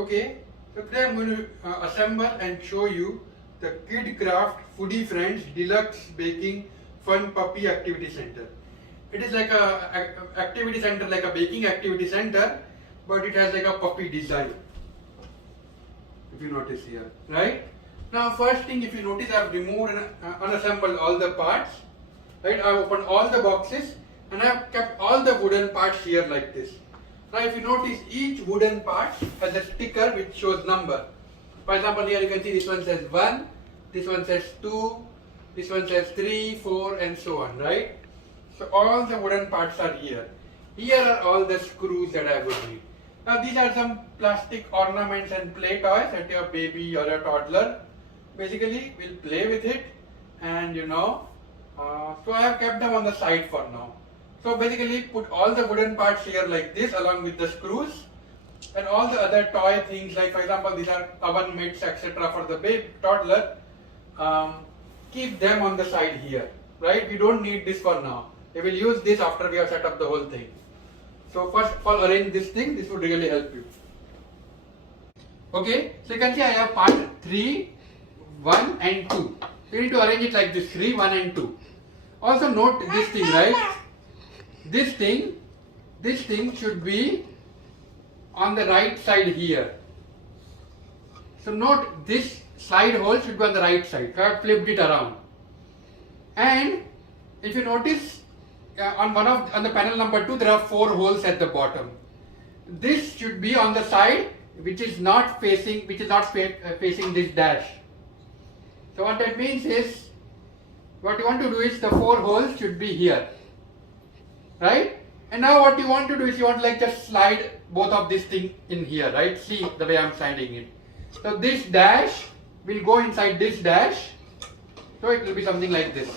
Okay, so today I'm going to assemble and show you the KidCraft Foodie Friends Deluxe Baking Fun Puppy Activity Center. It is like a activity center, like a baking activity center, but it has like a puppy design. If you notice here, right? Now, first thing, if you notice, I've removed and unassembled all the parts. Right? I've opened all the boxes and I've kept all the wooden parts here like this. Now, if you notice, each wooden part has a sticker which shows number. For example, here you can see this one says 1, this one says 2, this one says 3, 4, and so on, right? So all the wooden parts are here. Here are all the screws that I would need. Now, these are some plastic ornaments and play toys that your baby or a toddler basically will play with it, and so I have kept them on the side for now. So basically put all the wooden parts here like this along with the screws, and all the other toy things, like for example these are oven mitts etc. for the baby toddler, keep them on the side here, right? We don't need this for now. We will use this after we have set up the whole thing. So first of all, arrange this thing. This would really help you. Okay, so you can see I have part 3, 1 and 2. You need to arrange it like this: 3, 1 and 2. Also note this thing, right? This thing should be on the right side here. So note this slide hole should be on the right side. So I have flipped it around. And if you notice, on the panel number 2 there are 4 holes at the bottom. This should be on the side which is not facing this dash. So what that means is, what you want to do is the 4 holes should be here, right? And now what you want to do is you want to like just slide both of this thing in here, right? See the way I'm sliding it. So this dash will go inside this dash. So it will be something like this.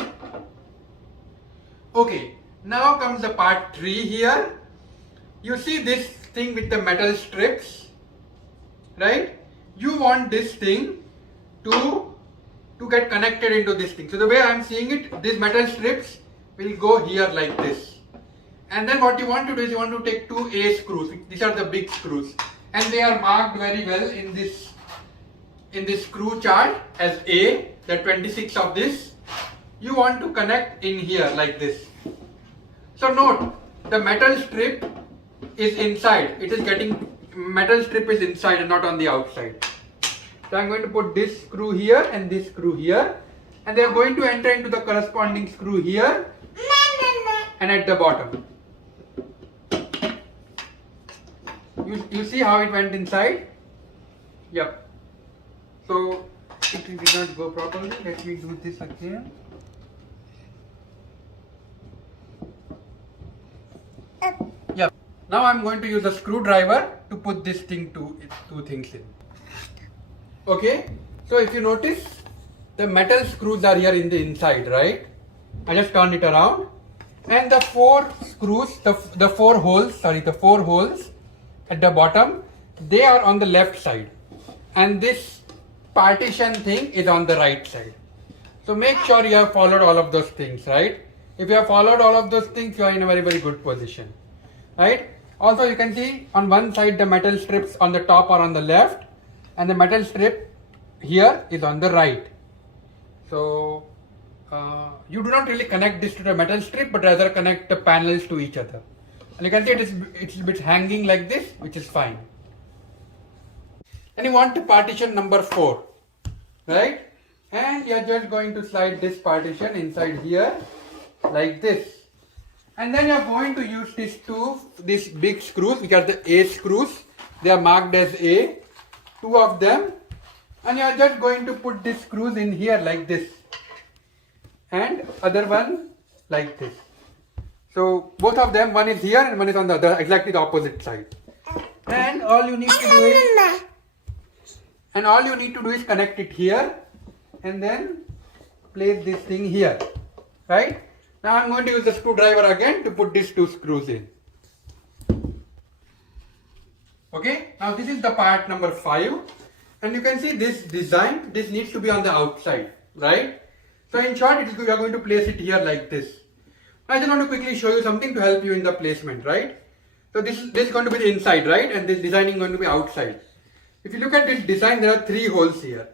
Okay, now comes the part 3 here. You see this thing with the metal strips, right? You want this thing to get connected into this thing. So the way I'm seeing it, these metal strips will go here like this. And then what you want to do is you want to take 2 A screws. These are the big screws, and they are marked very well in this screw chart as A. There are 26 of this. You want to connect in here like this. So note, the metal strip is inside. Metal strip is inside and not on the outside. So I'm going to put this screw here and this screw here, and they are going to enter into the corresponding screw here and at the bottom. You see how it went inside? Yep. So it did not go properly. Let me do this again. Yep. Now I'm going to use a screwdriver to put this thing two things in. Okay. So if you notice, the metal screws are here in the inside, right? I just turned it around, and the 4 screws, the 4 holes at the bottom, they are on the left side, and this partition thing is on the right side. So make sure you have followed all of those things, right? If you have followed all of those things, you are in a very, very good position, right? Also, you can see on one side the metal strips on the top are on the left, and the metal strip here is on the right. So you do not really connect this to the metal strip, but rather connect the panels to each other. And you can see it's a bit hanging like this, which is fine. And you want to partition number 4, right? And you are just going to slide this partition inside here like this. And then you are going to use these big screws, which are the A screws. They are marked as A, 2 of them. And you are just going to put these screws in here like this, and other one like this. So both of them, one is here and one is on the other, exactly the opposite side. And all you need to do is connect it here, and then place this thing here, right? Now I'm going to use the screwdriver again to put these 2 screws in. Okay, now this is the part number 5, and you can see this design, this needs to be on the outside, right? So in short, we are going to place it here like this. I just want to quickly show you something to help you in the placement, right? So this is going to be the inside, right? And this designing going to be outside. If you look at this design, there are 3 holes here.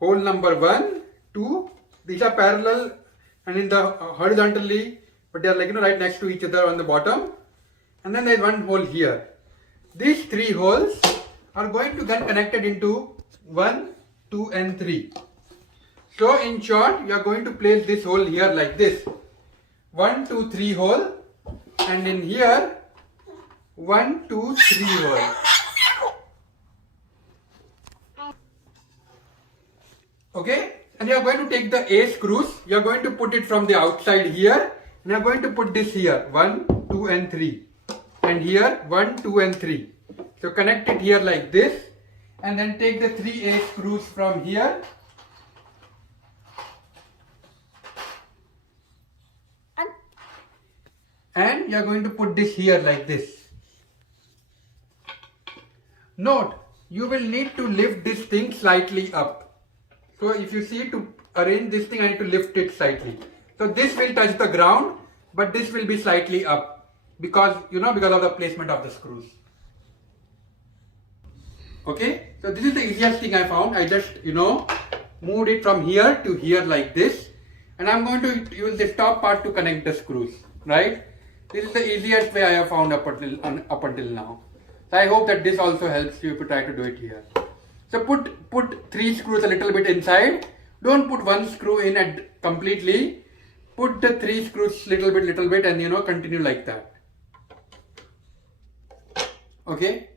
Hole number 1, 2, these are parallel and in the horizontally, but they are like right next to each other on the bottom. And then there is one hole here. These 3 holes are going to get connected into 1, 2 and 3. So in short, you are going to place this hole here like this. 1, 2, 3 hole, and in here 1, 2, 3 hole. Okay, and you are going to take the A screws, you are going to put it from the outside here, and you are going to put this here 1, 2 and 3, and here 1, 2 and 3. So connect it here like this, and then take the 3 A screws from here. And you are going to put this here like this. Note, you will need to lift this thing slightly up. So if you see, to arrange this thing, I need to lift it slightly. So this will touch the ground, but this will be slightly up because because of the placement of the screws. Okay, so this is the easiest thing I found. I just moved it from here to here like this, and I'm going to use this top part to connect the screws. Right? This is the easiest way I have found up until now. So I hope that this also helps you if you try to do it here. So put 3 screws a little bit inside. Don't put 1 screw in completely. Put the 3 screws little bit, and continue like that. Okay.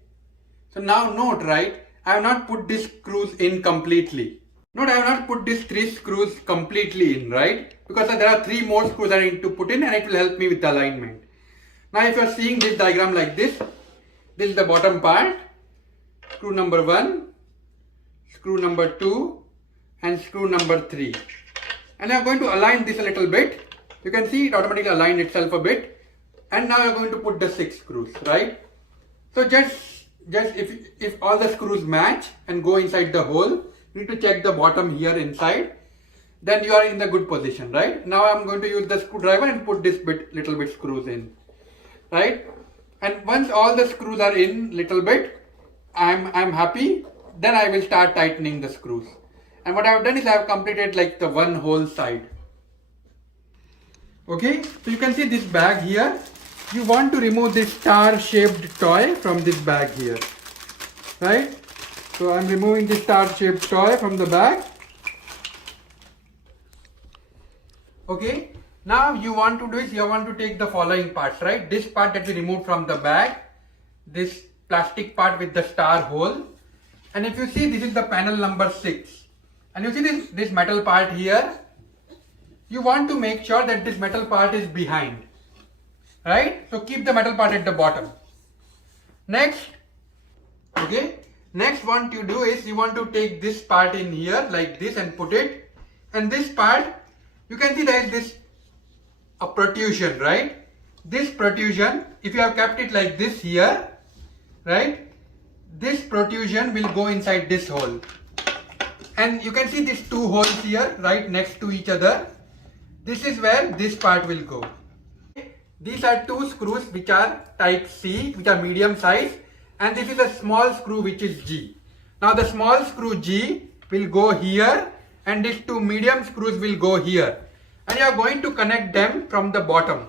So now note, right? I have not put these screws in completely. Note, I have not put these 3 screws completely in, right? Because there are 3 more screws I need to put in, and it will help me with the alignment. Now if you are seeing this diagram like this is the bottom part. Screw number 1. Screw number 2 and screw number 3, and I am going to align this a little bit. You can see it automatically aligned itself a bit, and now I am going to put the 6 screws, right? So just if all the screws match and go inside the hole, you need to check the bottom here inside, then you are in the good position, right? Now I am going to use the screwdriver and put this little bit screws in, right? And once all the screws are in little bit, I'm happy. Then I will start tightening the screws. And what I have done is I have completed like the 1 whole side. Okay, so you can see this bag here. You want to remove this star shaped toy from this bag here. Right? So I am removing this star shaped toy from the bag. Okay, now you want to do is you want to take the following parts, right? This part that we removed from the bag, this plastic part with the star hole. And if you see, this is the panel number 6, and you see this metal part here. You want to make sure that this metal part is behind, right? So keep the metal part at the bottom. Next what you do is you want to take this part in here like this and put it, and this part, you can see there is a protrusion, right? This protrusion, if you have kept it like this here, right? This protrusion will go inside this hole, and you can see these 2 holes here right next to each other. This is where this part will go. These are 2 screws which are type C, which are medium size, and this is a small screw which is G. Now the small screw G will go here, and these 2 medium screws will go here, and you are going to connect them from the bottom.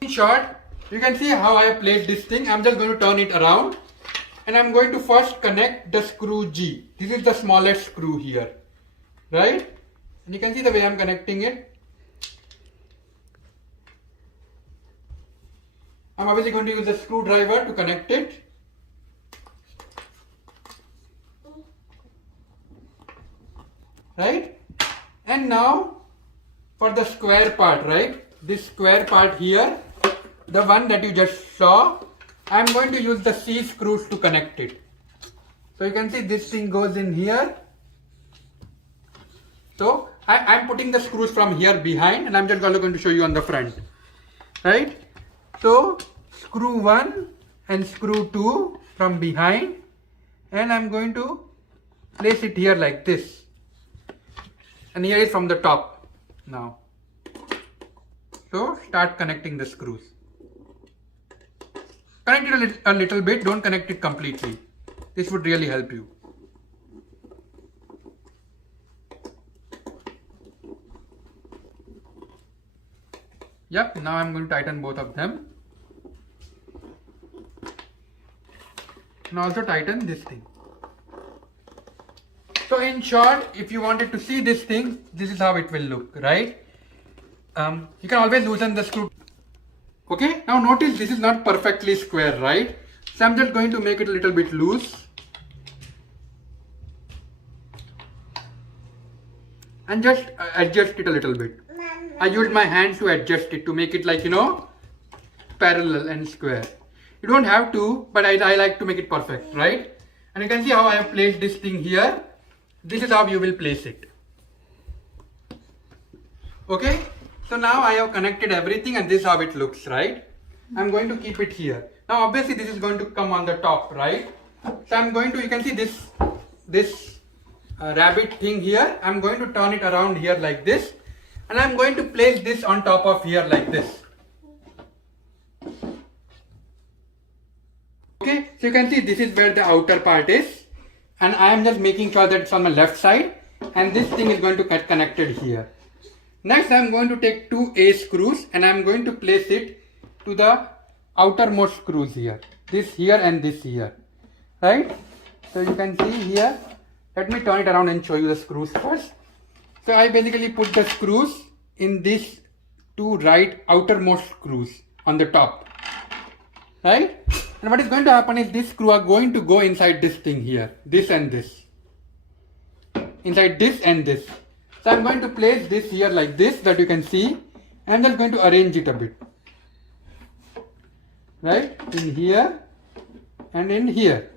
In short, you can see how I have placed this thing. I am just going to turn it around. And I am going to first connect the screw G. This is the smallest screw here, right? And you can see the way I am connecting it. I am obviously going to use the screwdriver to connect it. Right? And now for the square part, right? This square part here, the one that you just saw, I am going to use the C screws to connect it. So you can see this thing goes in here. So I am putting the screws from here behind, and I am just going to show you on the front. Right? So screw 1 and screw 2 from behind, and I am going to place it here like this. And here is from the top now. So start connecting the screws. Connect it a little bit, don't connect it completely. This would really help you. Yep, now I'm going to tighten both of them. And also tighten this thing. So in short, if you wanted to see this thing, this is how it will look, right? You can always loosen the screw. Okay, now notice this is not perfectly square, right? So I'm just going to make it a little bit loose. And just adjust it a little bit. I used my hand to adjust it to make it like, parallel and square. You don't have to, but I like to make it perfect, right? And you can see how I have placed this thing here. This is how you will place it. Okay, so now I have connected everything and this is how it looks, right? I'm going to keep it here. Now obviously this is going to come on the top, right? So I'm going to, you can see this rabbit thing here. I'm going to turn it around here like this. And I'm going to place this on top of here like this. Okay, so you can see this is where the outer part is. And I am just making sure that it's on my left side. And this thing is going to get connected here. Next, I am going to take two A screws and I am going to place it to the outermost screws here. This here and this here. Right? So you can see here. Let me turn it around and show you the screws first. So I basically put the screws in these two right outermost screws on the top. Right? And what is going to happen is this screw are going to go inside this thing here. This and this. Inside this and this. So I'm going to place this here like this that you can see. And I'm just going to arrange it a bit. Right? In here and in here.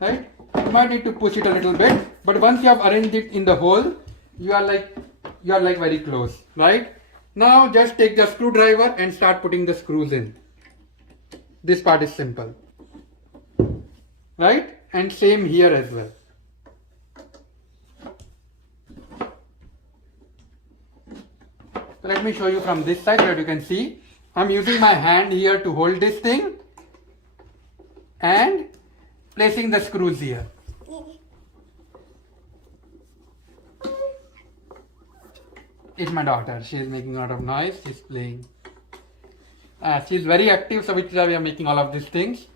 Right? You might need to push it a little bit, but once you have arranged it in the hole, you are like very close, right? Now just take the screwdriver and start putting the screws in. This part is simple, right? And same here as well. So let me show you from this side that you can see. I'm using my hand here to hold this thing and placing the screws here. It's my daughter. She is making a lot of noise. She's playing. She's very active, so which is why we are making all of these things.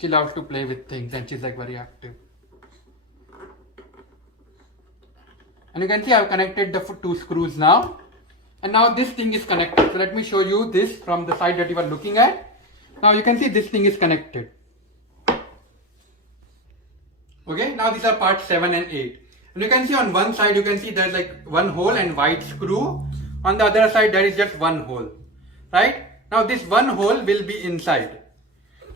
She loves to play with things and she's like very active. And you can see I've connected the two screws now. And now this thing is connected. So let me show you this from the side that you are looking at. Now you can see this thing is connected. Okay, now these are parts 7 and 8. And you can see on one side, you can see there's like one hole and white screw. On the other side, there is just one hole. Right? Now this one hole will be inside.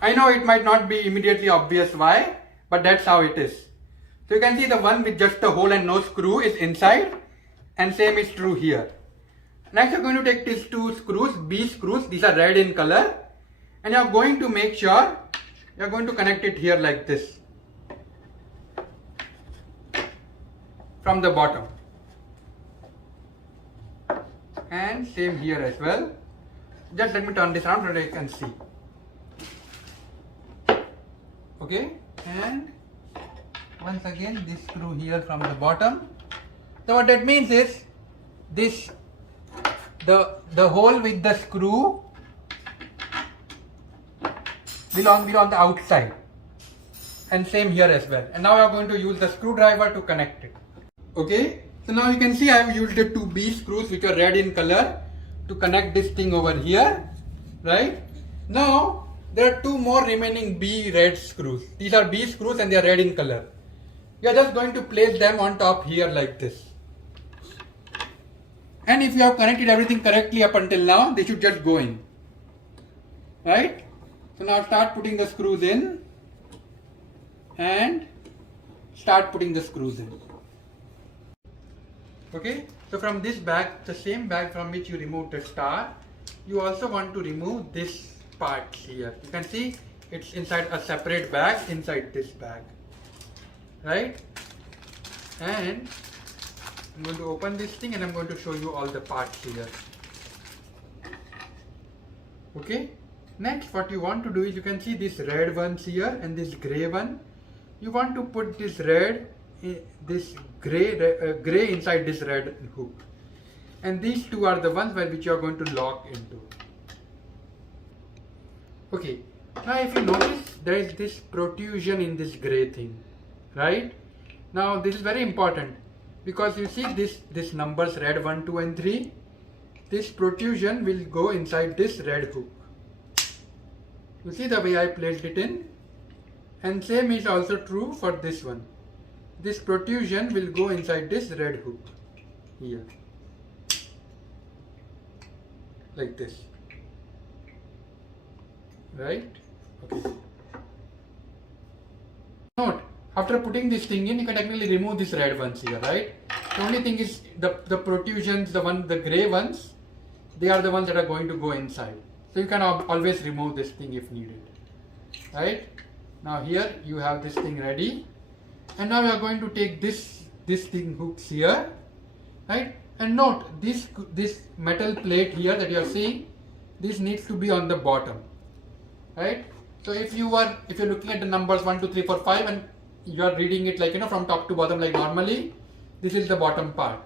I know it might not be immediately obvious why, but that's how it is. So you can see the one with just the hole and no screw is inside. And same is true here. Next, you're going to take these two screws, B screws. These are red in color. And you're going to make sure you're going to connect it here like this. From the bottom. And same here as well. Just let me turn this around so that you can see. Okay, and once again this screw here from the bottom. So what that means is this the hole with the screw will be on the outside. And same here as well. And now we are going to use the screwdriver to connect it. Okay, so now you can see I have used the two B screws which are red in color to connect this thing over here, right? Now there are two more remaining B red screws. These are B screws and they are red in color. You are just going to place them on top here like this. And if you have connected everything correctly up until now, they should just go in, right? So now start putting the screws in and start putting the screws in. Okay, so from this bag, the same bag from which you removed the star, you also want to remove this part here. You can see it's inside a separate bag inside this bag, right? And I'm going to open this thing and I'm going to show you all the parts here. Okay, Next, what you want to do is, you can see these red ones here and this gray one. You want to put this red, this gray inside this red hook, and these two are the ones which you are going to lock into. Okay, now if you notice, there is this protrusion in this gray thing, right? Now this is very important, because you see this numbers red 1, 2 and 3. This protrusion will go inside this red hook. You see the way I placed it in? And same is also true for this one. This protrusion will go inside this red hook here, like this, right? Okay. Note, after putting this thing in, you can technically remove these red ones here, right? The only thing is the protrusions, the gray ones, they are the ones that are going to go inside. So you can always remove this thing if needed, right? Now here you have this thing ready, and now we are going to take this thing hooks here, right? And note, this metal plate here that you are seeing, this needs to be on the bottom, right? So if you're looking at the numbers 1, 2, 3, 4, 5 and you are reading it like, from top to bottom like normally, this is the bottom part.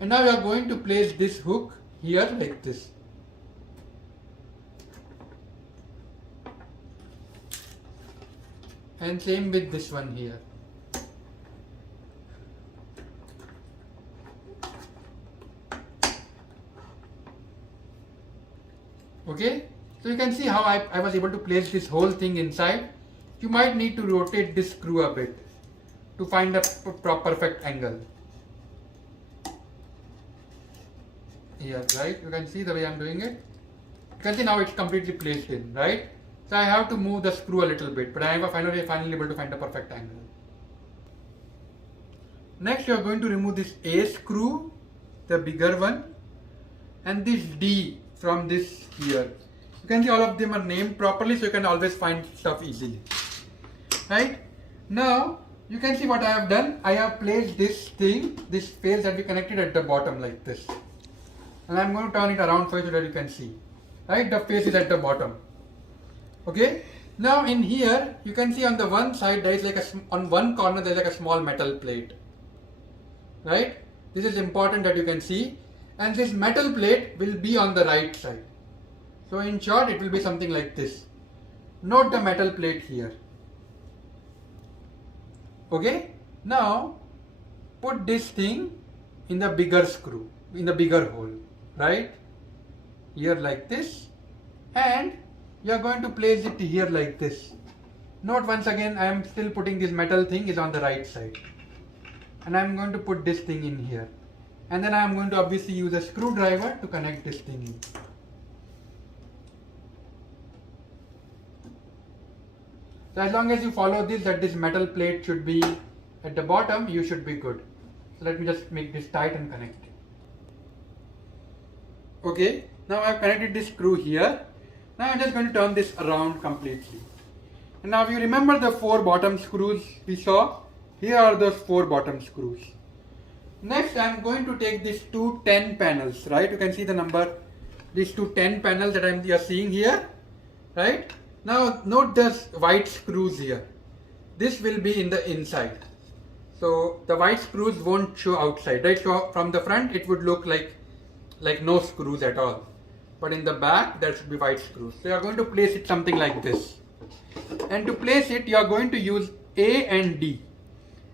And now we are going to place this hook here like this. And same with this one here. Okay, so you can see how I was able to place this whole thing inside. You might need to rotate this screw a bit to find a perfect angle. Here, right? You can see the way I'm doing it. You can see now it's completely placed in, right? So I have to move the screw a little bit, but I am finally able to find a perfect angle. Next, you are going to remove this A screw, the bigger one, and this D from this here. You can see all of them are named properly, so you can always find stuff easily. Right? Now, you can see what I have done. I have placed this thing, this face that we connected at the bottom like this. And I am going to turn it around for you so that you can see. Right? The face is at the bottom. Okay, now in here you can see on the one side there is like on one corner there is like a small metal plate, right? This is important that you can see, and this metal plate will be on the right side. So in short, it will be something like this. Note the metal plate here. Okay, now put this thing in the bigger screw, in the bigger hole, right? Here like this, and you are going to place it here like this. Note once again, I am still putting this metal thing is on the right side. And I am going to put this thing in here. And then I am going to obviously use a screwdriver to connect this thing in. So as long as you follow this, that this metal plate should be at the bottom, you should be good. So let me just make this tight and connect it. Okay, now I have connected this screw here. Now I am just going to turn this around completely. And now if you remember the 4 bottom screws we saw, here are those 4 bottom screws. Next I am going to take these 2 10 panels, right? You can see the number, these 2 10 panels that you are seeing here, right? Now note those white screws here. This will be in the inside. So the white screws won't show outside, right? So from the front it would look like no screws at all. But in the back there should be white screws. So you are going to place it something like this. And to place it, you are going to use A and D.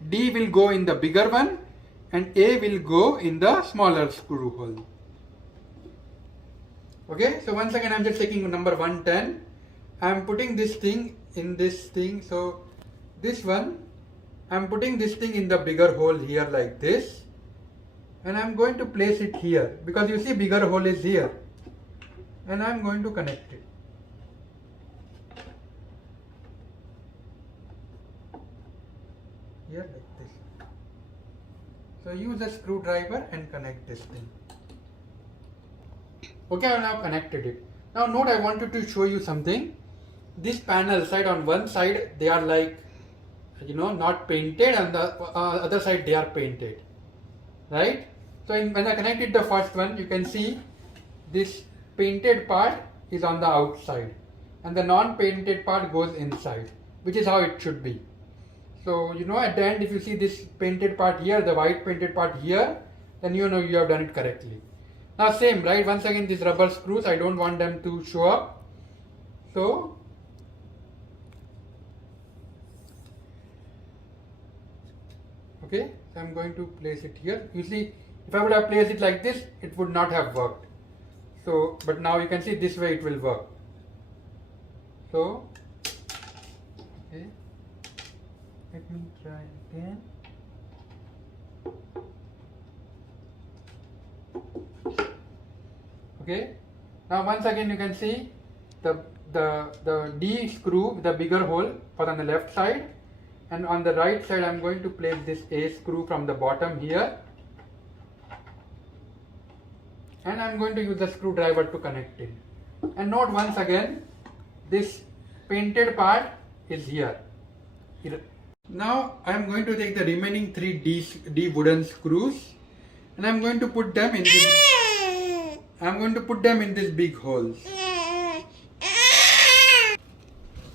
D will go in the bigger one and A will go in the smaller screw hole. Okay, so once again I am just taking number 110. I am putting this thing in this thing. So this one, I am putting this thing in the bigger hole here like this. And I am going to place it here because you see bigger hole is here. And I am going to connect it. Here like this. So use a screwdriver and connect this thing. Okay, I have now connected it. Now note, I wanted to show you something. This panel side, on one side they are like, not painted, and the other side they are painted, right? So when I connected the first one, you can see this painted part is on the outside, and the non-painted part goes inside, which is how it should be. So you know at the end if you see this painted part here, the white painted part here, then you know you have done it correctly. Now same, right? Once again these rubber screws, I don't want them to show up. So okay, so I'm going to place it here. You see, if I would have placed it like this, it would not have worked. So, but now you can see this way it will work. So, okay, let me try again. Okay, now once again you can see the D screw with the bigger hole for on the left side, and on the right side I'm going to place this A screw from the bottom here, and I'm going to use the screwdriver to connect it. And note once again, this painted part is here. Now I'm going to take the remaining 3 D wooden screws, and I'm going to put them in these big holes.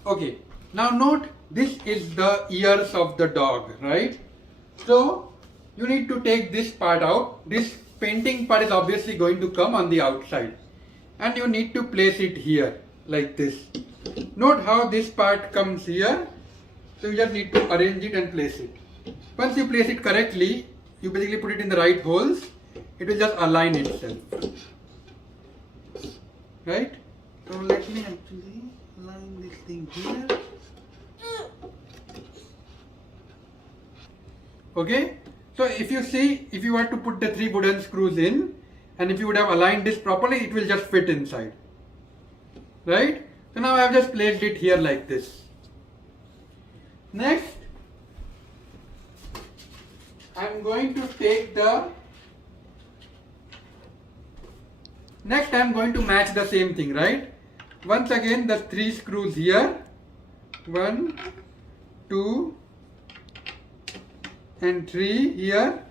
Okay, now note this is the ears of the dog, right? So you need to take this part out. This painting part is obviously going to come on the outside, and you need to place it here like this. Note how this part comes here. So you just need to arrange it and place it. Once you place it correctly, you basically put it in the right holes, it will just align itself. Right? So let me actually align this thing here. Okay? So if you see, if you were to put the 3 wooden screws in, and if you would have aligned this properly, it will just fit inside. Right? So now I have just placed it here like this. Next, I am going to match the same thing, right? Once again the 3 screws here, 1, 2 and 3 here,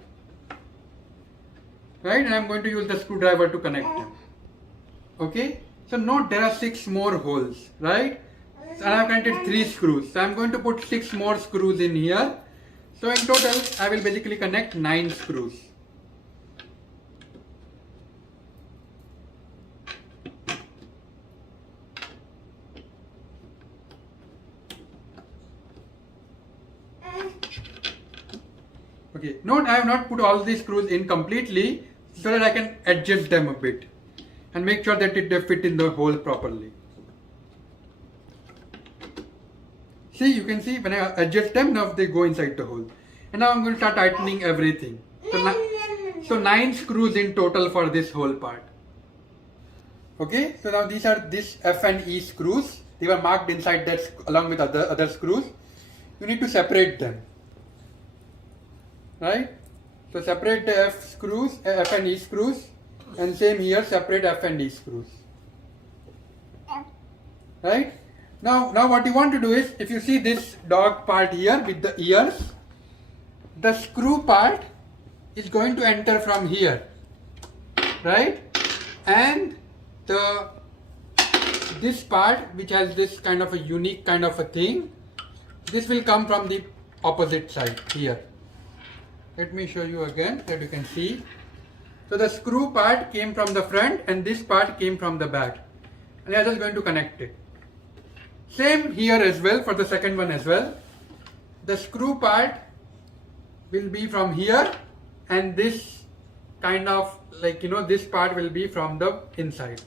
right? And I am going to use the screwdriver to connect them. Okay, so note there are 6 more holes, right? So I have connected 3 screws, so I am going to put 6 more screws in here. So in total I will basically connect 9 screws. Okay, note I have not put all these screws in completely so that I can adjust them a bit and make sure that they fit in the hole properly. See, you can see when I adjust them, now they go inside the hole. And now I'm going to start tightening everything. So 9 screws in total for this whole part. Okay, so now these are this F and E screws. They were marked inside that along with other screws. You need to separate them. Right? So separate the F and E screws, and same here, separate F and E screws. Right? Now what you want to do is, if you see this dog part here with the ears, the screw part is going to enter from here, right? And this part, which has this kind of a unique kind of a thing, this will come from the opposite side here. Let me show you again that you can see. So the screw part came from the front and this part came from the back, and I am just going to connect it. Same here as well for the second one as well. The screw part will be from here, and this kind of like, you know, this part will be from the inside.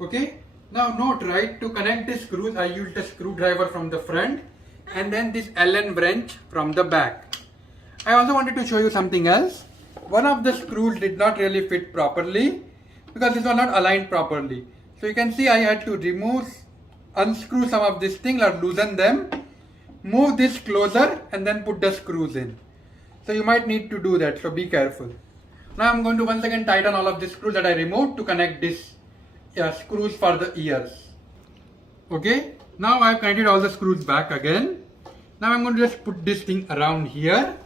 Okay, now note, right, to connect the screws I used a screwdriver from the front and then this Allen wrench from the back. I also wanted to show you something else. One of the screws did not really fit properly because this was not aligned properly. So you can see I had to unscrew some of this thing or loosen them, move this closer and then put the screws in. So you might need to do that, so be careful. Now I'm going to once again tighten all of the screws that I removed to connect this screws for the ears. Okay, now I've connected all the screws back again. Now I'm going to just put this thing around here,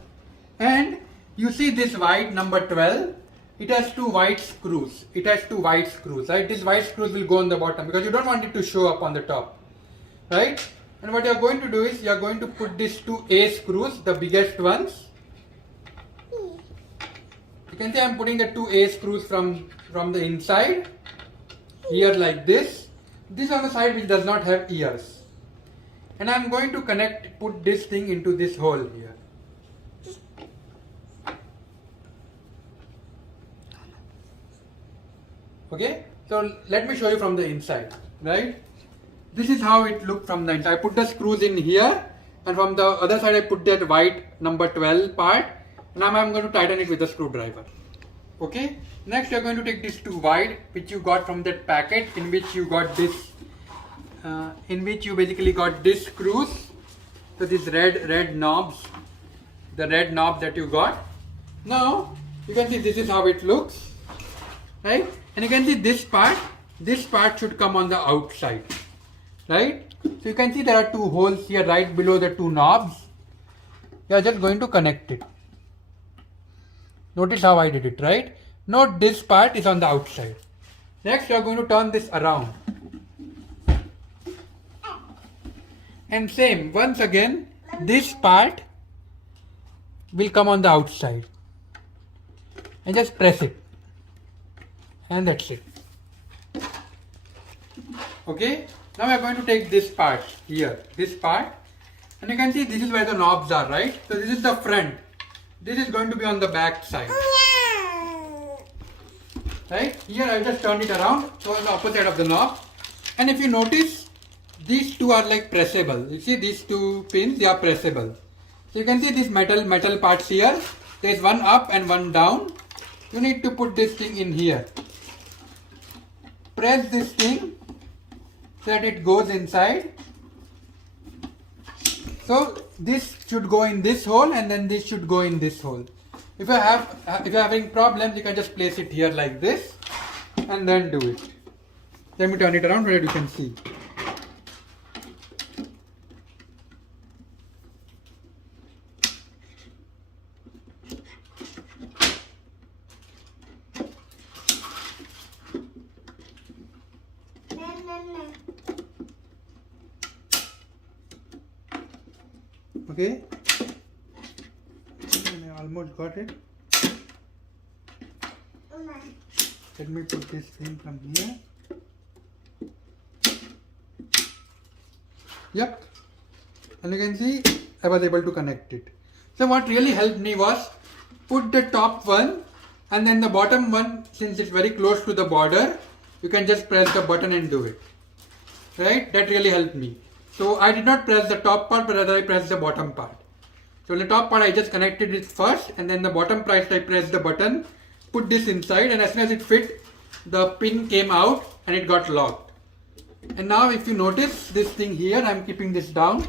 and you see this white number 12, it has two white screws. It has two white screws, right? These white screws will go on the bottom because you don't want it to show up on the top, right? And what you are going to do is you are going to put these two A screws, the biggest ones. You can see I am putting the two A screws from the inside here like this. This on the side which does not have ears. And I am going to put this thing into this hole here. Okay, so let me show you from the inside, right? This is how it looked from the inside. I put the screws in here, and from the other side I put that white number 12 part. Now I'm going to tighten it with a screwdriver. Okay, next you're going to take these two white which you got from that packet in which you got this, in which you basically got these screws. So these red knobs, the red knob that you got. Now you can see this is how it looks, right? And you can see this part should come on the outside, right? So you can see there are two holes here right below the two knobs. You are just going to connect it. Notice how I did it, right? Note this part is on the outside. Next you are going to turn this around. And same, once again, this part will come on the outside. And just press it. And that's it. Okay, now we are going to take this part here, this part, and you can see this is where the knobs are, right? So this is the front, this is going to be on the back side, right? Here I just turned it around, so on the opposite side of the knob. And if you notice, these two are like pressable. You see these two pins, they are pressable. So you can see these metal parts here, there is one up and one down. You need to put this thing in here. Press this thing so that it goes inside. So this should go in this hole and then this should go in this hole. If you're having problems, you can just place it here like this and then do it. Let me turn it around so that you can see. Okay, I almost got it. Let me put this thing from here. Yep, and you can see I was able to connect it. So what really helped me was put the top one and then the bottom one, since it's very close to the border, you can just press the button and do it, right? That really helped me. So I did not press the top part, but rather I pressed the bottom part. So the top part I just connected it first, and then the bottom part I pressed the button, put this inside, and as soon as it fit, the pin came out and it got locked. And now if you notice this thing here, I am keeping this down.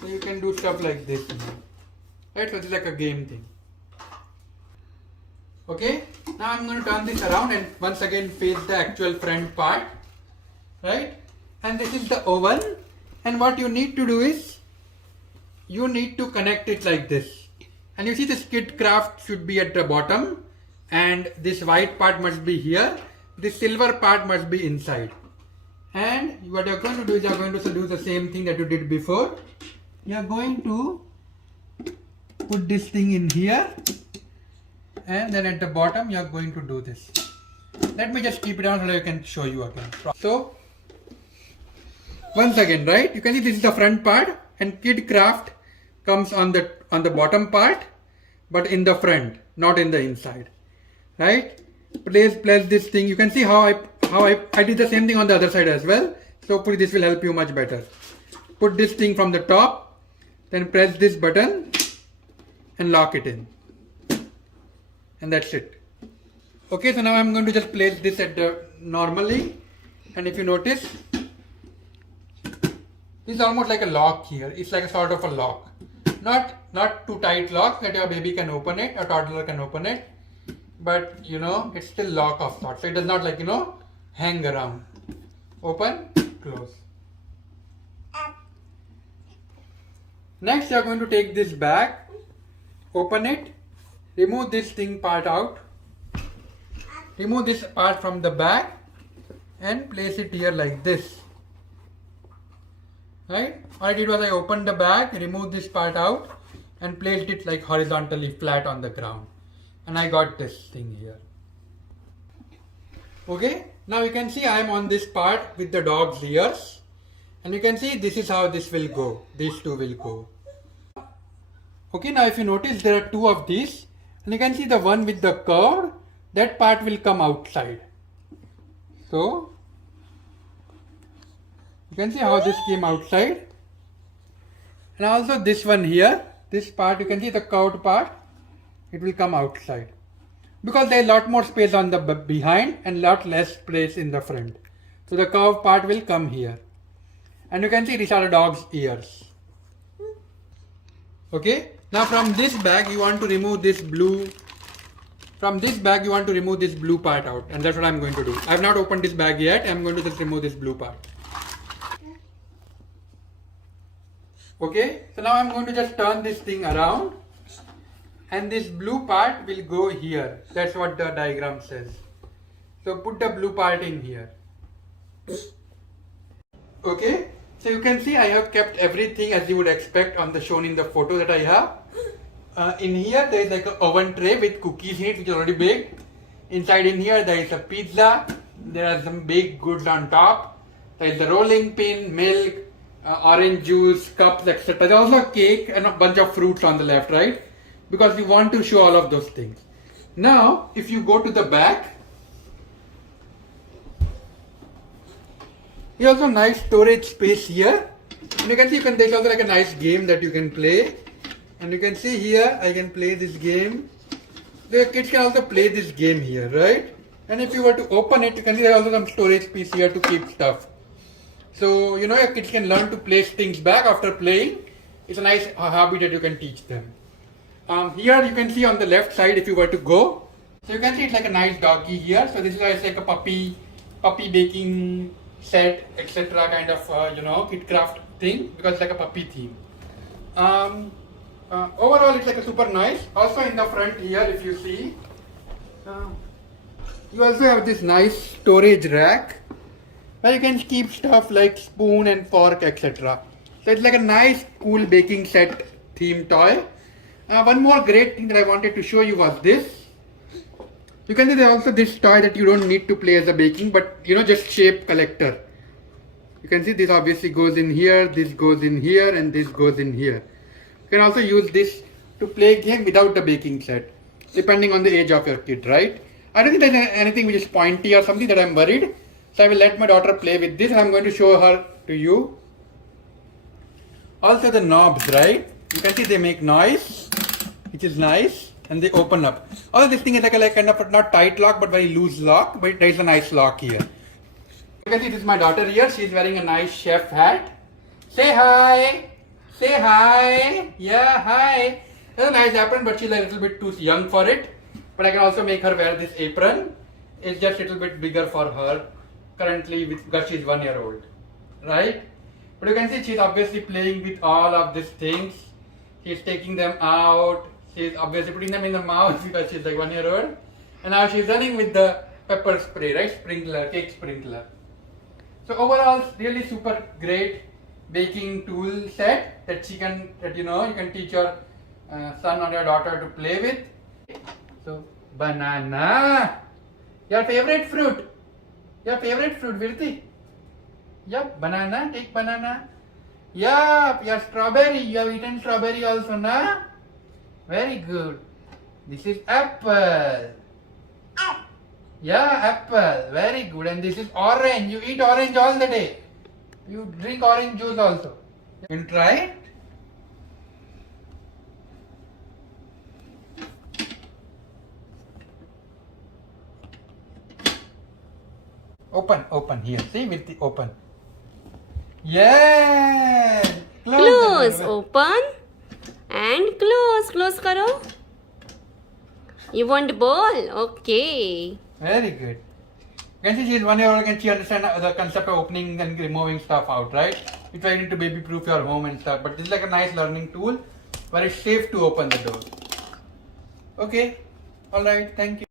So you can do stuff like this now. Right, so it's like a game thing. Okay, now I'm going to turn this around and once again face the actual front part, right? And this is the oven, and what you need to do is you need to connect it like this. And you see the Kidcraft should be at the bottom and this white part must be here. This silver part must be inside. And what you're going to do is you're going to do the same thing that you did before. You're going to put this thing in here. And then at the bottom you are going to do this. Let me just keep it down so that I can show you again. So once again, right, you can see this is the front part and Kidcraft comes on the bottom part, but in the front, not in the inside, right? Place this thing. You can see how I did the same thing on the other side as well. So hopefully this will help you much better. Put this thing from the top, then press this button and lock it in. And that's it. Okay, so now I'm going to just place this at the normally, and if you notice, this is almost like a lock here. It's like a sort of a lock, not too tight lock that your baby can open it, a toddler can open it, but you know it's still lock of sorts. So it does not, like, you know, hang around. Open, close. Next, you are going to take this bag, open it, remove this thing part out, remove this part from the bag and place it here like this. Right? What I did was I opened the bag, removed this part out and placed it like horizontally flat on the ground. And I got this thing here. Okay, now you can see I am on this part with the dog's ears. And you can see this is how this will go. These two will go. Okay, now if you notice there are two of these. And you can see the one with the curve, that part will come outside. So, you can see how this came outside. And also this one here, this part, you can see the curved part, it will come outside. Because there is a lot more space on the behind and lot less space in the front. So the curved part will come here. And you can see these are the dog's ears. Okay. Now from this bag you want to remove this blue. From this bag you want to remove this blue part out. And that's what I'm going to do. I have not opened this bag yet. I'm going to just remove this blue part. Okay. So now I'm going to just turn this thing around. And this blue part will go here. That's what the diagram says. So put the blue part in here. Okay. So you can see I have kept everything as you would expect on the shown in the photo that I have. In here there is like an oven tray with cookies in it which is already baked. Inside in here there is a pizza. There are some baked goods on top. There is a rolling pin, milk, orange juice, cups, etc. There is also a cake and a bunch of fruits on the left, right? Because we want to show all of those things. Now, if you go to the back, here's also nice storage space here. And you can see there's also like a nice game that you can play. And you can see here, I can play this game. The kids can also play this game here, right? And if you were to open it, you can see there's also some storage space here to keep stuff. So, you know, your kids can learn to place things back after playing. It's a nice hobby that you can teach them. Here you can see on the left side if you were to go. So you can see it's like a nice doggy here. So this is like a puppy baking set, etc. kind of, you know, KidKraft thing because it's like a puppy theme. Overall it's like a super nice. Also in the front here if you see, you also have this nice storage rack where you can keep stuff like spoon and fork, etc. So it's like a nice cool baking set theme toy. One more great thing that I wanted to show you was this. You can see there's also this toy that you don't need to play as a baking, but you know, just shape collector. You can see this obviously goes in here, this goes in here, and this goes in here. You can also use this to play game without the baking set, depending on the age of your kid, right? I don't think there's anything which is pointy or something that I'm worried. So I will let my daughter play with this and I'm going to show her to you. Also the knobs, right? You can see they make noise, which is nice, and they open up. Also this thing is like a kind of not tight lock but very loose lock, but there is a nice lock here. You can see this is my daughter here. She is wearing a nice chef hat. Say hi. Say hi. Yeah, hi. It's a nice apron, but she's a little bit too young for it. But I can also make her wear this apron. It's just a little bit bigger for her currently because she's 1 year old, right? But you can see she's obviously playing with all of these things. She's taking them out. She's obviously putting them in the mouth because she's like 1 year old. And now she's running with the pepper spray, right? Sprinkler, cake sprinkler. So overall, really super great baking tool set that you can teach your son or your daughter to play with. So banana, your favorite fruit. Your favorite fruit, Virti? Yep, banana. Take banana. Yup, your strawberry. You have eaten strawberry also, na? Very good. This is apple. Yeah, apple. Very good. And this is orange. You eat orange all the day. You drink orange juice also. You can try it. Open here. See with the open. Yes. Close. Open and close. Close karo. You want ball? Okay. Very good. You can see she is 1 year old and she understands the concept of opening and removing stuff out, right? if I need to baby proof your home and stuff. But this is like a nice learning tool where it's safe to open the door. Okay, alright, thank you.